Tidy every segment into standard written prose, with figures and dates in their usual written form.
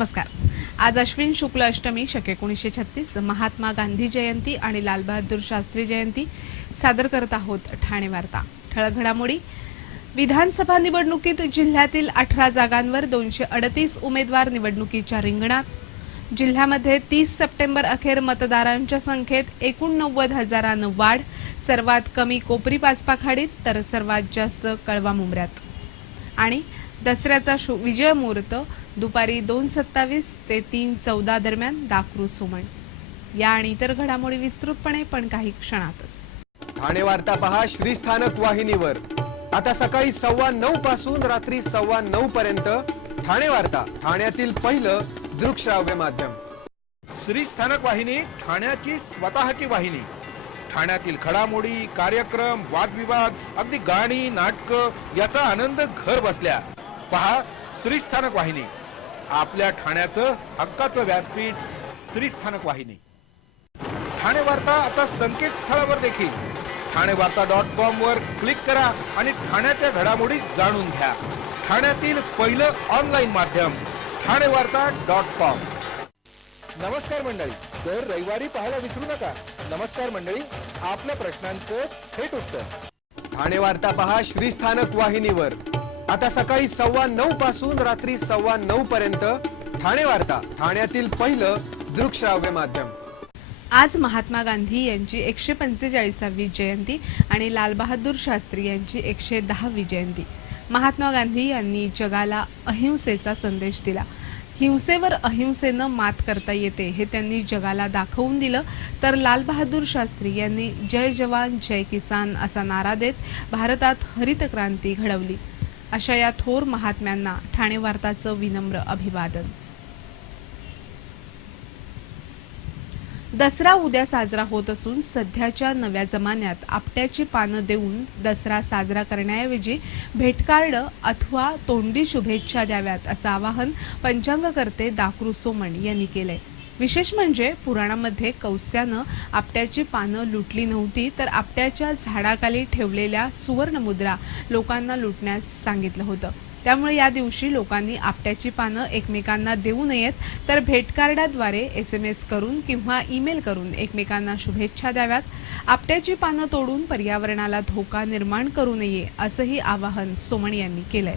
नमस्कार। आज अश्विन शुक्ल अष्टमी शके 1936 महात्मा गांधी जयंती आणि लाल बहादूर शास्त्री जयंती सादर करत आहोत ठाणे वार्ता। ठळक घडामोडी। विधानसभा निवडणुकीत जिल्ह्यातील 18 जागांवर 238 उमेदवार निवडणुकीच्या रिंगणात। जिल्ह्यामध्ये 30 सप्टेंबर अखेर मतदारांच्या संख्येत 89,000 वाढ। सर्वात कमी कोपरी पाचपाखाडीत तर सर्वात जास्त कळवा मुंब्र्यात। आणि दसऱ्याचा विजय मुहूर्त दुपारी 2:27 ते 3:14 दरम्यान दाखरू सोमण। या आणि इतर घडामोडी विस्तृतपणे पण काही क्षणातच। ठाणे वार्ता पहा श्रीस्थानक वाहिनीवर। आता सकाळी 9:15 पासून रात्री 9:15 पर्यंत ठाणे वार्ता, ठाण्यातील पहिलं दृकश्राव्य माध्यम। श्रीस्थानक वाहिनी ठाण्याची स्वतःची वाहिनी। ठाण्यातील घडामोडी, कार्यक्रम, वादविवाद, अगदी गाणी, नाटक याचा आनंद घर बसल्या पहा श्रीस्थानक वाहिनी। आपल्या ठाण्याचं हक्काचं व्यासपीठ श्रीस्थानक वाहिनी। ठाणे वार्ता आता संकेतस्थळावर देखील ठाणेवार्ता.com वर क्लिक करा आणि ठाण्याच्या घडामोडी जाणून घ्या। ठाण्यातील पहिलं ऑनलाईन माध्यम ठाणेवार्ता.com। नमस्कार मंडळी, दर रविवारी पाहायला विसरू नका। नमस्कार मंडळी, आपल्या प्रश्नांचं थेट उत्तर। ठाणे वार्ता पहा श्रीस्थानक वाहिनीवर। आता सकाळी 9:15 पासून रात्री 9:15 पर्यंत ठाणे वार्ता, ठाण्यातील पहिलं दृकश्राव्य माध्यम। आज महात्मा गांधी यांची 145वी जयंती आणि लाल बहादूर शास्त्री यांची 110वी जयंती। महात्मा गांधी यांनी जगाला अहिंसेचा संदेश दिला। हिंसेवर अहिंसेनं मात करता येते हे त्यांनी जगाला दाखवून दिलं। तर लाल बहादूर शास्त्री यांनी जय जवान जय किसान असा नारा देत भारतात हरित क्रांती घडवली। अशा या थोर महात्म्यांना ठाणे वार्ताचं विनम्र अभिवादन। दसरा उद्या साजरा होत असून सध्याच्या नव्या जमान्यात आपट्याची पानं देऊन दसरा साजरा करण्याऐवजी भेटकार्ड अथवा तोंडी शुभेच्छा द्याव्यात असं आवाहन पंचांगकर्ते दाखरू सोमण यांनी केलंय। विशेष म्हणजे पुराणामध्ये कौस्यानं आपट्याची पानं लुटली नव्हती, तर आपट्याच्या झाडाखाली ठेवलेल्या सुवर्ण मुद्रा लोकांना लुटण्यास सांगितलं होतं। त्यामुळे या दिवशी लोकांनी आपट्याची पानं एकमेकांना देऊ नयेत, तर भेटकार्डाद्वारे SMS करून किंवा ईमेल करून एकमेकांना शुभेच्छा द्याव्यात। आपट्याची पानं तोडून पर्यावरणाला धोका निर्माण करू नये असंही आवाहन सोमण यांनी केलंय।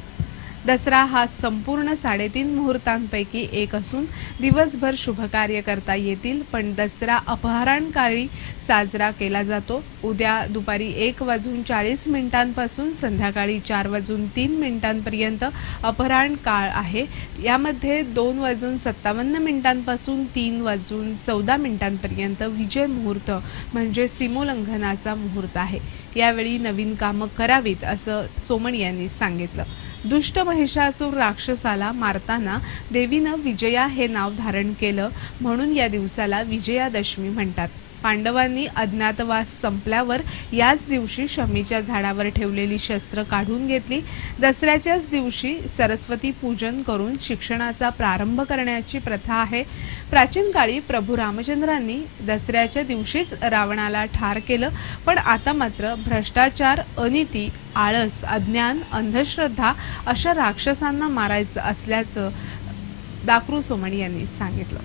दसरा हा संपूर्ण 3.5 मुहूर्तांपैकी एक असून दिवसभर शुभकार्य करता येतील, पण दसरा अपहरणकाळी साजरा केला जातो। उद्या दुपारी 1:40 पासून संध्याकाळी 4:03 अपहरण काळ आहे। यामध्ये 2:57 पासून 3:14 पर्यंत विजय मुहूर्त म्हणजे सीमोल्लंघनाचा मुहूर्त आहे। यावेळी नवीन कामं करावीत असं सोमण यांनी सांगितलं। दुष्ट महिषासूर राक्षसाला मारताना देवीनं विजया हे नाव धारण केलं, म्हणून या दिवसाला विजयादशमी म्हणतात। पांडवांनी अज्ञातवास संपल्यावर याच दिवशी शमीच्या झाडावर ठेवलेली शस्त्र काढून घेतली। दसऱ्याच्याच दिवशी सरस्वती पूजन करून शिक्षणाचा प्रारंभ करण्याची प्रथा आहे। प्राचीन काळी प्रभू रामचंद्रांनी दसऱ्याच्या दिवशीच रावणाला ठार केलं, पण आता मात्र भ्रष्टाचार, अनिती, आळस, अज्ञान, अंधश्रद्धा अशा राक्षसांना मारायचं असल्याचं दाखरू सोमण यांनी सांगितलं।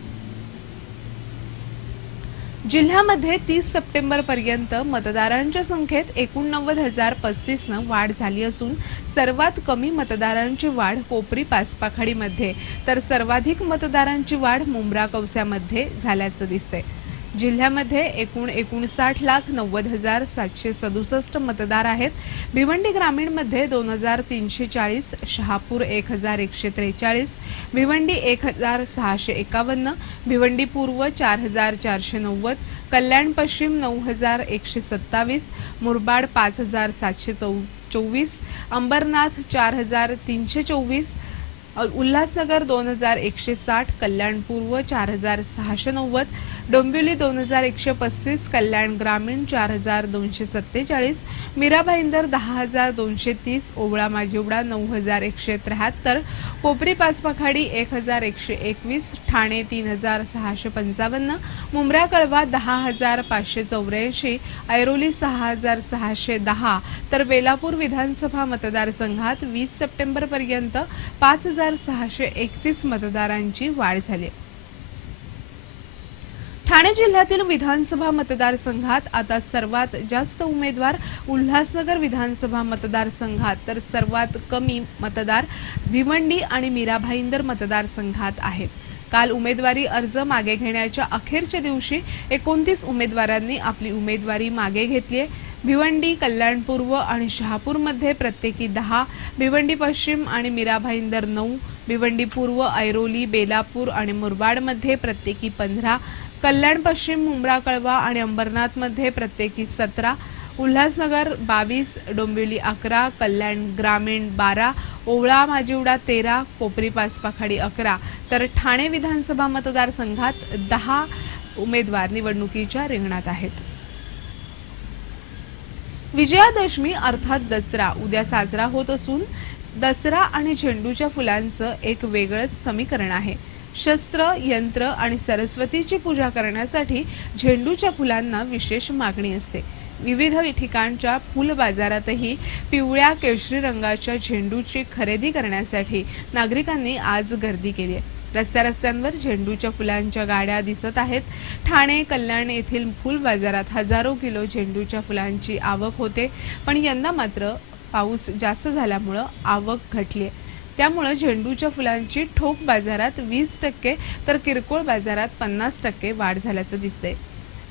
जिल्ह्यामध्ये 30 सप्टेंबर पर्यंत मतदारांच्या संख्येत 89,035 वाढ झाली असून सर्वात कमी मतदारांची वाढ कोपरी पाचपाखाडीमध्ये तर सर्वाधिक मतदारांची वाढ मुंब्रा कौस्यामध्ये झाल्याचं दिसतंय। जिल्ह्यामध्ये एकूण 59,90,767 मतदार आहेत। भिवंडी ग्रामीणमध्ये 2,340, शहापूर 1,143, भिवंडी 1,651, भिवंडी पूर्व 4,490, कल्याण पश्चिम 9,127, मुरबाड 5,724, अंबरनाथ 4,324, उल्हासनगर 2,160, कल्याण पूर्व 4,690, डोंबिवली 2,135, कल्याण ग्रामीण 4,247, मीरा भाईंदर 10,230, ओवळा माजिवडा 9,173, कोपरी पाचपाखाडी 1,121, ठाणे 3,655, मुंब्रा कळवा 10,584, ऐरोली 6,610, तर बेलापूर विधानसभा मतदारसंघात 20 सप्टेंबर पर्यंत 5,000 3,631 मतदारांची वाढ झाली. ठाणे जिल्ह्यातील विधानसभा मतदारसंघात आता सर्वात जास्त उमेदवार उल्हासनगर विधानसभा मतदारसंघात तर सर्वात कमी मतदार भिवंडी आणि मीरा भाईंदर मतदारसंघात आहेत. काल उमेदवारी अर्ज मागे घेण्याच्या अखेरच्या दिवशी 29 उमेदवारांनी आपली उमेदवारी मागे घेतली आहे. भिवंडी, कल्याण पूर्व आणि शहापूरमध्ये प्रत्येकी 10, भिवंडी पश्चिम आणि मीरा भाईंदर 9, भिवंडी पूर्व, ऐरोली, बेलापूर आणि मुरबाडमध्ये प्रत्येकी 15, कल्याण पश्चिम, मुंब्रा कळवा आणि अंबरनाथमध्ये प्रत्येकी 17, उल्हासनगर 22, डोंबिवली 11, कल्याण ग्रामीण 12, ओवळा माजिवडा 13, कोपरी पाचपाखाडी 11 तर ठाणे विधानसभा मतदारसंघात 10 उमेदवार निवडणुकीच्या रिंगणात आहेत. विजयादशमी अर्थात दसरा उद्या साजरा होत असून दसरा आणि झेंडूच्या फुलांचं एक वेगळंच समीकरण आहे. शस्त्र, यंत्र आणि सरस्वतीची पूजा करण्यासाठी झेंडूच्या फुलांना विशेष मागणी असते. विविध ठिकाणच्या फुल बाजारातही पिवळ्या केशरी रंगाच्या झेंडूची खरेदी करण्यासाठी नागरिकांनी आज गर्दी केली आहे. रस्त्यांवर झेंडूच्या फुलांच्या गाड्या दिसत आहेत. ठाणे, कल्याण येथील फुल बाजारात हजारो किलो झेंडूच्या फुलांची आवक होते, पण यंदा मात्र पाऊस जास्त झाल्यामुळे आवक घटली आहे. त्यामुळे झेंडूच्या फुलांची ठोक बाजारात 20% तर किरकोळ बाजारात 50% वाढ झाल्याचं दिसतंय.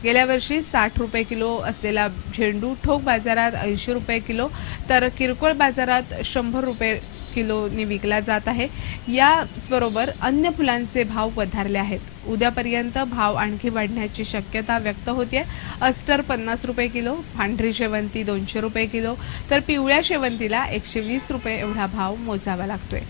गेल्या वर्षी 60 रुपये किलो असलेला झेंडू ठोक बाजारात 80 रुपये किलो तर किरकोळ बाजारात 100 रुपये किलोने विकला जात आहे. याचबरोबर अन्य फुलांचे भाव वधारले आहेत. उद्यापर्यंत भाव आणखी वाढण्याची शक्यता व्यक्त होते. अस्टर 50 रुपये किलो, पांढरी शेवंती 200 रुपये किलो तर पिवळ्या शेवंतीला 120 रुपये एवढा भाव मोजावा लागतोय.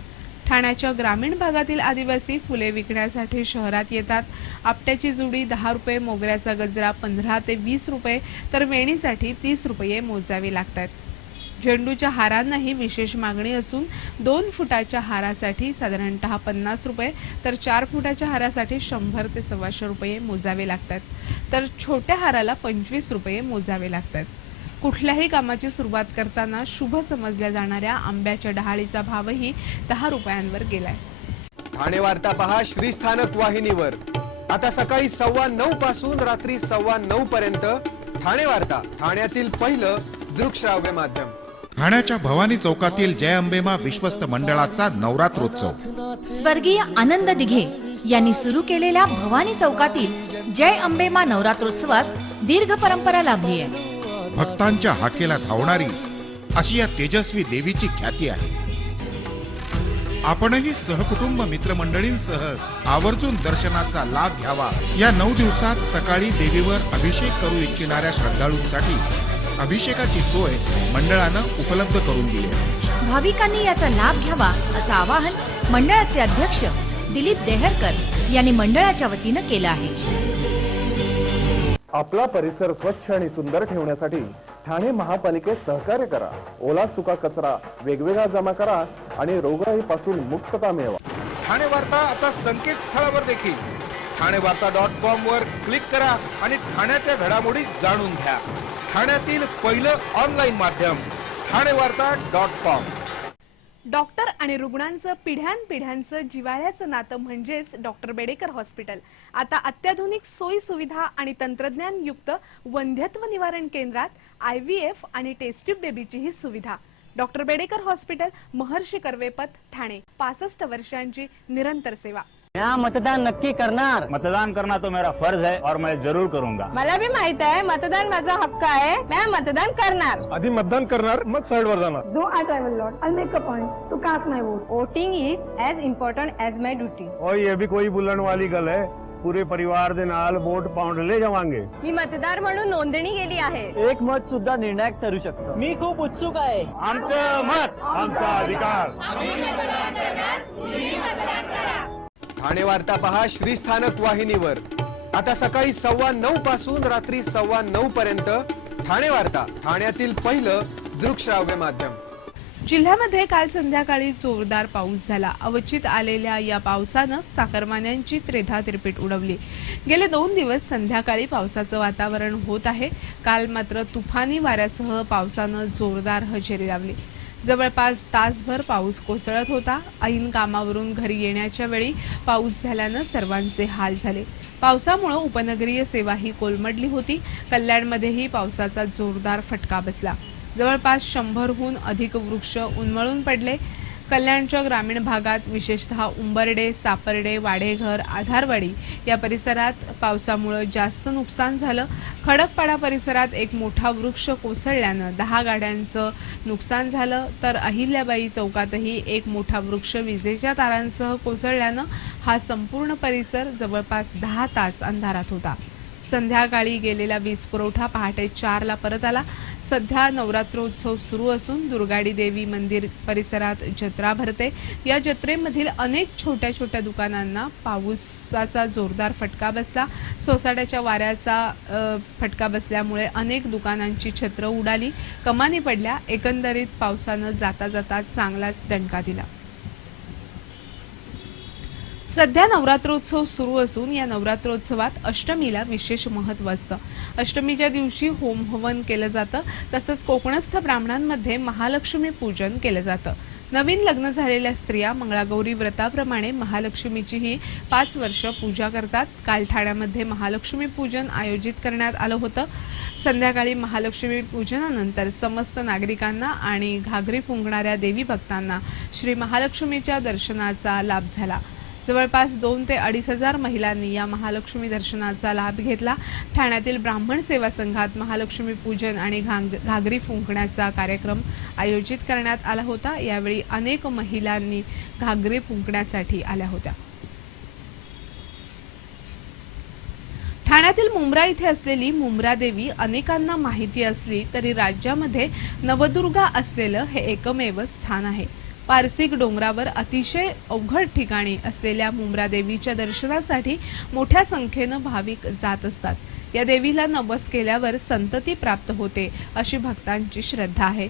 ठाण्याच्या ग्रामीण भागातील आदिवासी फुले विकण्यासाठी शहरात येतात. आपट्याची जुडी 10 रुपये, मोगऱ्याचा गजरा 15 ते 20 रुपये तर वेणीसाठी 30 रुपये मोजावे लागतात. झेंडूच्या हारांनाही विशेष मागणी असून 2 फुटाच्या हारासाठी साधारणतः 50 रुपये तर 4 फुटाच्या हारासाठी 100 ते 125 रुपये मोजावे लागतात तर छोट्या हाराला 25 रुपये मोजावे लागतात. कुठल्याही कामाची सुरुवात करताना शुभ समजल्या जाणाऱ्या आंब्याच्या डहाळीचा भावही 10 रुपयांवर गेलाय. ठाणे वार्ता पहा श्रीस्थानक वाहिनीवर. आता सकाळी 9:15 पासून रात्री 9:15 पर्यंत ठाणे वार्ता, ठाण्यातील पहिलं दृकश्राव्य माध्यम. ठाण्याच्या भवानी चौकातील जय अंबेमा विश्वस्त मंडळाचा नवरात्रोत्सव. स्वर्गीय आनंद दिघे यांनी सुरू केलेल्या भवानी चौकातील जय अंबेमा नवरात्रोत्सवास दीर्घ परंपरा लाभली आहे. भक्तांच्या हाकेला धावणारी अशी या तेजस्वी देवीची ख्याती आहे. आपणही सहकुटुंब मित्रमंडळींसह आवर्जून दर्शनाचा लाभ घ्यावा. या 9 दिवसात सकाळी देवीवर अभिषेक करू इच्छिणाऱ्या श्रद्धाळूंसाठी अभिषेकाची सोय मंडळानं उपलब्ध करून दिली आहे. भाविकांनी याचा लाभ घ्यावा असं आवाहन मंडळाचे अध्यक्ष दिलीप देहरकर यांनी मंडळाच्या वतीनं केलं आहे. आपला परिसर स्वच्छ आणि सुंदर ठेवण्यासाठी ठाणे महापालिकेत सहकार्य करा. ओला सुका कचरा वेगवेगळा जमा करा आणि रोगराईपासून मुक्तता मिळवा. ठाणे वार्ता आता संकेतस्थळावर देखील ठाणेवार्ता.com वर क्लिक करा आणि ठाण्याच्या घडामोडी जाणून घ्या. ठाण्यातील पहिलं ऑनलाईन माध्यम ठाणेवार्ता.com. डॉक्टर आणि रुग्णांचं पिढ्यानपिढ्यांचं जिव्हाळ्याचं नातं म्हणजेच डॉक्टर बेडेकर हॉस्पिटल. आता अत्याधुनिक सोयी सुविधा आणि तंत्रज्ञान युक्त वंध्यत्व निवारण केंद्रात IVF आणि टेस्ट ट्यूब बेबीचीही सुविधा. डॉक्टर बेडेकर हॉस्पिटल, महर्षी कर्वेपथ, ठाणे. 65 वर्षांची निरंतर सेवा. यहाँ मतदान नक्की करणार. मतदान करना तो मेरा फर्ज है और मैं जरूर करूंगा. मला भी माहित आहे मतदान माझा हक्क आहे. मैं मतदान करणार. आधी मतदान करणार मग साइडवर जाणार. Though I travel lot, I'll make a point to cast my vote. Voting is as important as my duty. और ये भी कोई बुलन वाली गल है. पूरे परिवार दे नाल वोट पाउंड ले जावांगे. मी मतदार म्हणून नोंदणी केली आहे. एक मत सुद्धा निर्णायक ठरू शकतं. मी खूप उत्सुक आहे. आमचं मत आमचा अधिकार. ठाणे वार्ता पहा श्रीस्थानक वाहिनीवर. आता सकाळी 9:15 पासून रात्री 9:15 पर्यंत ठाणे वार्ता, ठाण्यातील पहिलं दृकश्राव्य माध्यम. जिल्ह्यामध्ये काल संध्याकाळी जोरदार पाऊस झाला. अवचित आलेल्या या पावसानं चाकरमान्यांची त्रेधा तिरपीट उडवली. गेले 2 दिवस संध्याकाळी पावसाचं वातावरण होत आहे. काल मात्र तुफानी वाऱ्यासह पावसानं जोरदार हजेरी लावली. जवळपास तासभर पाऊस कोसळत होता. ऐन कामावरून घरी येण्याच्या वेळी पाऊस झाल्यानं सर्वांचे हाल झाले. पावसामुळे उपनगरीय सेवाही कोलमडली होती. कल्याणमध्येही पावसाचा जोरदार फटका बसला. जवळपास 100हून अधिक वृक्ष उन्मळून पडले. कल्याणच्या ग्रामीण भागात विशेषतः उंबर्डे, सापर्डे, वाडेघर, आधारवाडी या परिसरात पावसामुळे जास्त नुकसान झालं. खडकपाडा परिसरात एक मोठा वृक्ष कोसळल्यानं 10 गाड्यांचं नुकसान झालं. तर अहिल्याबाई चौकातही एक मोठा वृक्ष विजेच्या तारांसह कोसळल्यानं हा संपूर्ण परिसर जवळपास 10 तास अंधारात होता. संध्याकाळी गेलेला वीज पुरवठा पहाटे 4ला परत आला. सध्या नवरात्रोत्सव सुरू असून दुर्गाडी देवी मंदिर परिसरात जत्रा भरते. या जत्रेमधील अनेक छोट्या छोट्या दुकानांना पावसाचा जोरदार फटका बसला. सोसाट्याच्या वाऱ्याचा फटका बसल्यामुळे अनेक दुकानांची छत्रं उडाली, कमानी पडल्या. एकंदरीत पावसानं जाता जाता चांगलाच दणका दिला. सध्या नवरात्रोत्सव सुरू असून या नवरात्रोत्सवात अष्टमीला विशेष महत्त्व असतं. अष्टमीच्या दिवशी होम हवन केलं जातं. तसंच कोकणस्थ ब्राह्मणांमध्ये महालक्ष्मी पूजन केलं जातं. नवीन लग्न झालेल्या स्त्रिया मंगळागौरी व्रताप्रमाणे महालक्ष्मीचीही 5 वर्ष पूजा करतात. काल ठाण्यामध्ये महालक्ष्मी पूजन आयोजित करण्यात आलं होतं. संध्याकाळी महालक्ष्मी पूजनानंतर समस्त नागरिकांना आणि घागरी फुंकणाऱ्या देवी भक्तांना श्री महालक्ष्मीच्या दर्शनाचा लाभ झाला. जवळपास 2 ते 2.5 हजार महिलांनी या महालक्ष्मी दर्शनाचा लाभ घेतला. ठाण्यातील ब्राह्मण सेवा संघात महालक्ष्मी पूजन आणि घागरी फुंकण्याचा कार्यक्रम आयोजित करण्यात आला होता. यावेळी अनेक महिलांनी घागरी फुंकण्यासाठी आल्या होत्या. ठाण्यातील मुंब्रा इथे असलेली मुंब्रा देवी अनेकांना माहिती असली तरी राज्यामध्ये नवदुर्गा असलेलं हे एकमेव स्थान आहे. पारसिक डोंगरावर अतिशय अवघड ठिकाणी असलेल्या मुंब्रा देवीच्या दर्शनासाठी मोठ्या संख्येनं भाविक जात असतात. या देवीला नवस केल्यावर संतती प्राप्त होते अशी भक्तांची श्रद्धा आहे.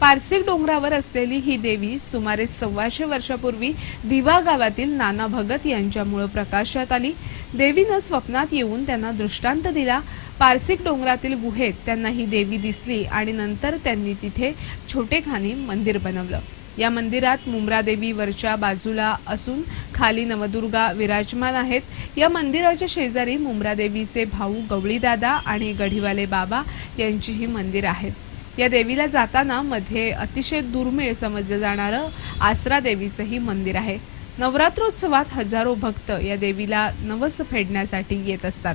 पारसिक डोंगरावर असलेली ही देवी सुमारे 125 वर्षापूर्वी दिवा गावातील नाना भगत यांच्यामुळे प्रकाशात आली. देवीनं स्वप्नात येऊन त्यांना दृष्टांत दिला. पारसिक डोंगरातील गुहेत त्यांना ही देवी दिसली आणि नंतर त्यांनी तिथे छोटेखानी मंदिर बनवलं. या मंदिरात मुंब्रा देवी वरच्या बाजूला असून खाली नवदुर्गा विराजमान आहेत. या मंदिराच्या शेजारी मुंब्रा देवीचे भाऊ गवळीदादा आणि गढीवाले बाबा यांचीही मंदिर आहेत. या देवीला जाताना मध्ये अतिशय दुर्मिळ समजलं जाणारं आसरा देवीचंही मंदिर आहे. नवरात्रोत्सवात हजारो भक्त या देवीला नवस फेडण्यासाठी येत असतात.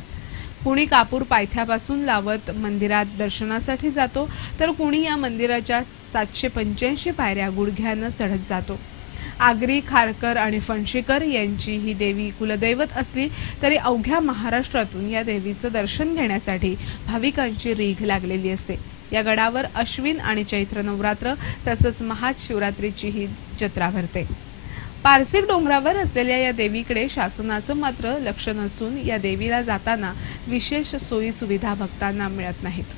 कुणी कापूर पायथ्यापासून लावत मंदिरात दर्शनासाठी जातो, तर कुणी या मंदिराच्या 785 पायऱ्या गुडघ्यानं चढत जातो. आगरी, खारकर आणि फणशीकर यांची ही देवी कुलदैवत असली तरी अवघ्या महाराष्ट्रातून या देवीचं दर्शन घेण्यासाठी भाविकांची रीघ लागलेली असते. या गडावर अश्विन आणि चैत्र नवरात्र तसंच महाशिवरात्रीची ही जत्रा भरते. पारसिक डोंगरावर असलेल्या या देवीकडे शासनाचं मात्र लक्ष नसून या देवीला जाताना विशेष सोयी सुविधा भक्तांना मिळत नाहीत.